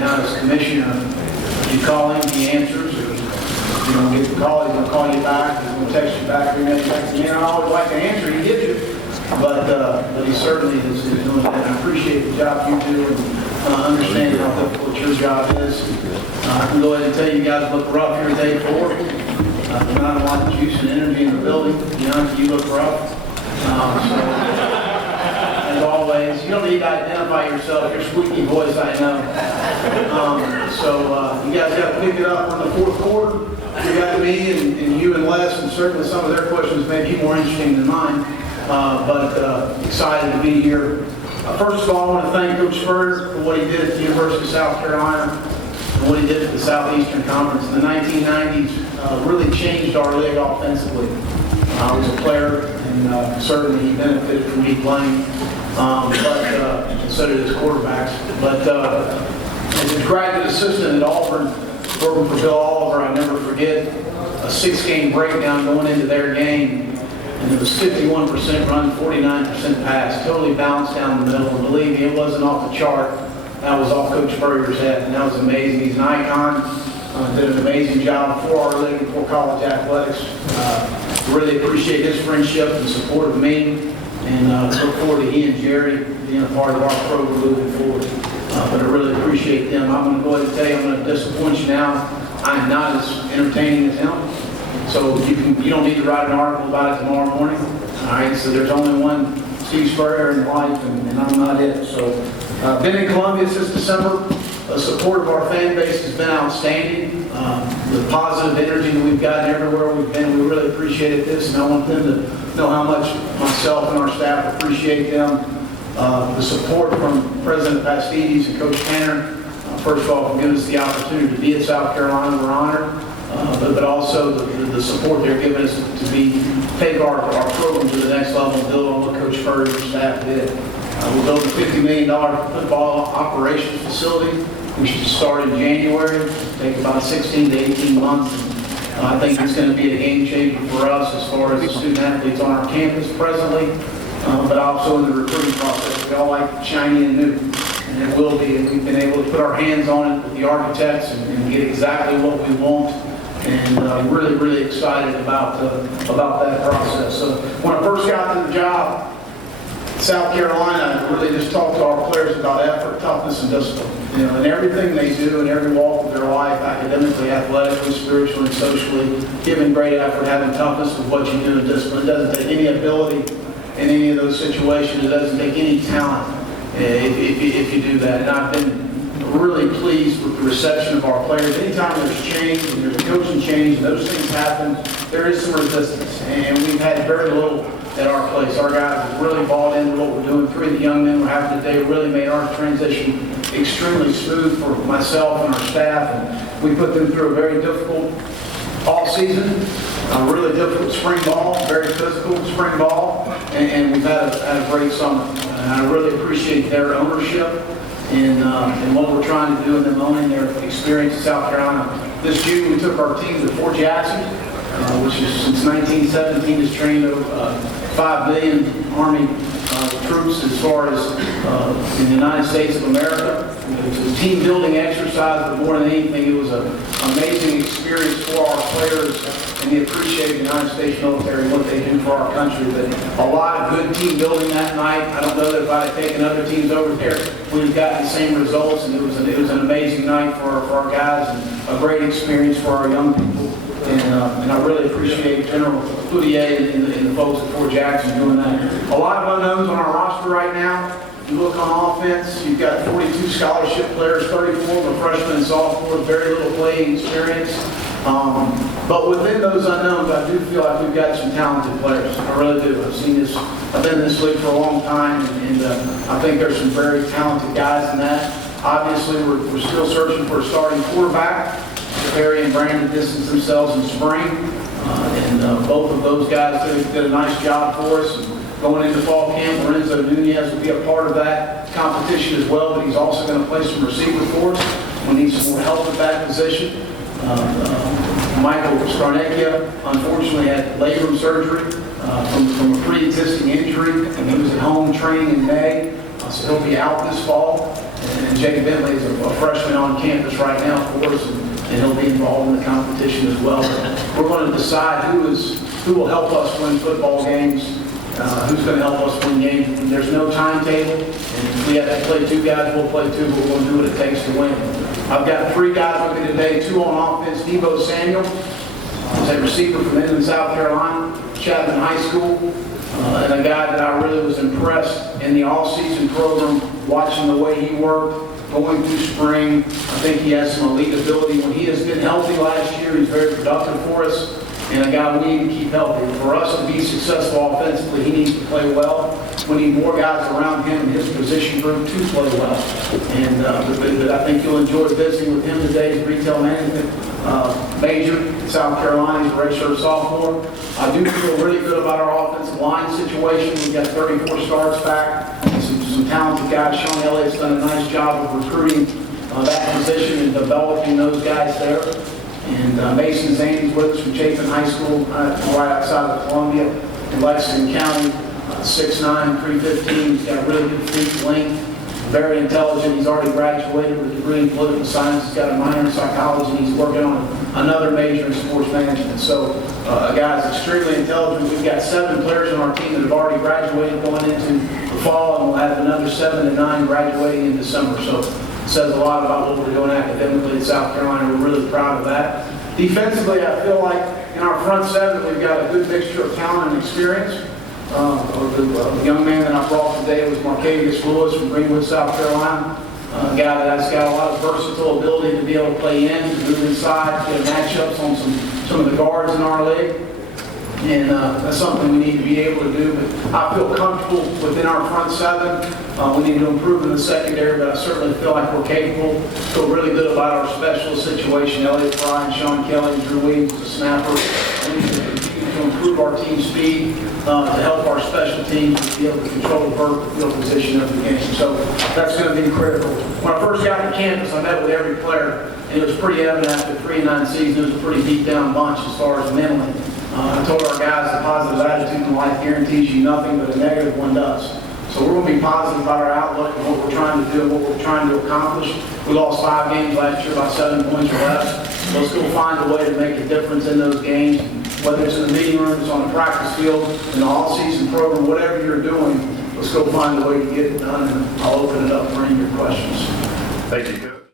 down as commissioner. If you call him, he answers. Or if you don't get the call, he's going to call you back. He's going to text you back. Or email you back. Man, I always like to answer. He gives you. But he certainly is doing that. I appreciate the job you do and understand how difficult your job is. I can go ahead and tell you guys look rough here day 4. There's not a lot of juice and energy in the building. You look rough. As always, you don't need to identify yourself. Your squeaky voice, I know. You guys got to pick it up in the 4th quarter. You got me and you and Les, and certainly some of their questions may be more interesting than mine. Excited to be here. First of all, I want to thank Coach Spurrier for what he did at the University of South Carolina and what he did at the Southeastern Conference. In the 1990s, really changed our league offensively. I was a player, and certainly he benefited from me playing, and so did his quarterbacks. But as a graduate assistant at Auburn, working for Bill Oliver, I never forget a 6-game breakdown going into their game. And it was 51% run, 49% pass, totally balanced down the middle. And believe me, it wasn't off the chart. That was off Coach Spurrier's head, and that was amazing. He's an icon. Did an amazing job for our league, for college athletics. Really appreciate his friendship and support of me, and look forward to he and Jerry being a part of our program moving forward. But I really appreciate them. I'm going to go ahead and tell you, I'm going to disappoint you now. I'm not as entertaining as him. So you don't need to write an article about it tomorrow morning. All right, so there's only one Steve Spurrier in life, and I'm not it. So been in Columbia since December. The support of our fan base has been outstanding. The positive energy that we've gotten everywhere we've been, we really appreciated this, and I want them to know how much myself and our staff appreciate them. The support from President Pastides and Coach Tanner, first of all, for giving us the opportunity to be at South Carolina. We're honored. But also the support they're giving us to take our program to the next level and build on what Coach Spurrier's staff did. We're building a $50 million football operations facility, which should start in January. It'll take about 16 to 18 months. I think it's going to be a game changer for us as far as the student athletes on our campus presently, but also in the recruiting process. We all like shiny and new, and it will be. And we've been able to put our hands on it with the architects and get exactly what we want. And really, really excited about that process. So when I first got to the job, South Carolina, I really just talked to our players about effort, toughness, and discipline. And everything they do in every walk of their life, academically, athletically, spiritually, and socially, giving great effort, having toughness with what you do, and discipline. It doesn't take any ability in any of those situations. It doesn't take any talent if you do that. And I've been really pleased with the reception of our players. Anytime there's change and there's a coaching change and those things happen, there is some resistance. And we've had very little at our place. Our guys have really bought into what we're doing. 3 of the young men we're having today really made our transition extremely smooth for myself and our staff. And we put them through a very difficult off season, a really difficult spring ball, very physical spring ball, and we've had a great summer. And I really appreciate their ownership and what we're trying to do in them owning their experience in South Carolina. This June, we took our team to Fort Jackson, which is since 1917 has trained over 5 million Army troops as far as in the United States of America. It was a team building exercise, but more than anything, it was an amazing experience for our players, and they appreciate the United States military and what they do for our country. But a lot of good team building that night. I don't know that if I had taken other teams over there, we'd have gotten the same results, and it was an amazing night for our guys and a great experience for our young people. And I really appreciate General Cloutier and the folks at Fort Jackson doing that. A lot of unknowns on our roster right now. If you look on offense, you've got 42 scholarship players, 34 of freshmen and sophomores, very little playing experience. But within those unknowns, I do feel like we've got some talented players. I really do. I've been in this league for a long time, and I think there's some very talented guys in that. Obviously, we're still searching for a starting quarterback. Perry and Brandon distanced themselves in spring, and both of those guys did a nice job for us. Going into fall camp, Lorenzo Nunez will be a part of that competition as well, but he's also going to play some receiver for us. We need some more help at that position. Michael Scarnecchia unfortunately had labrum surgery from a pre-existing injury, and he was at home training in May. So he'll be out this fall. And Jacob Bentley is a freshman on campus right now for us, and he'll be involved in the competition as well. We're going to decide who will help us win football games, who's going to help us win games. There's no timetable, and if we have to play 2 guys, we'll play 2, but we're going to do what it takes to win. I've got 3 guys with me today, 2 on offense. Debo Samuel is a receiver from Inland, South Carolina, Chapman High School, and a guy that I really was impressed in the all-season program, watching the way he worked, going through spring. I think he has some elite ability. When he has been healthy last year, he's very productive for us, and a guy we need to keep healthy. For us to be successful offensively, he needs to play well. We need more guys around him in his position group to play well. And but I think you'll enjoy visiting with him today as retail management major in South Carolina. He's a redshirt sophomore. I do feel really good about our offensive line situation. We've got 34 starts back. Some talented guys. Sean Elliott's done a nice job of recruiting that position and developing those guys there. And Mason Zaney's with us from Chapin High School, right outside of Columbia in Lexington County. 6'9", 315. He's got really good feet length. Very intelligent. He's already graduated with a degree in political science. He's got a minor in psychology, and he's working on another major in sports management. So a guy is extremely intelligent. We've got 7 players on our team that have already graduated going into the fall, and we'll have another 7 to 9 graduating in December. So it says a lot about what we're doing academically in South Carolina. We're really proud of that. Defensively, I feel like in our front 7, we've got a good mixture of talent and experience. The young man that I brought today was Marcavius Lewis from Greenwood, South Carolina. A guy that's got a lot of versatile ability to be able to play in, to move inside, get matchups on some of the guards in our league. And that's something we need to be able to do. But I feel comfortable within our front 7. We need to improve in the secondary, but I certainly feel like we're capable. Feel really good about our specialist situation. Elliott Fry, Sean Kelly, Drew Williams, the snapper. We need to continue to improve our team speed to help our special teams to be able to control the vertical field position of the game. So that's going to be critical. When I first got to campus, I met with every player, and it was pretty evident after 3-9 seasons, it was a pretty beat down bunch as far as mentally. I told our guys a positive attitude in life guarantees you nothing, but a negative one does. So we're going to be positive about our outlook and what we're trying to do and what we're trying to accomplish. We lost 5 games last year by 7 points or less. Let's go find a way to make a difference in those games, whether it's in the meeting rooms, on the practice field, in the all-season program, whatever you're doing. Let's go find a way to get it done, and I'll open it up for any of your questions. Thank you.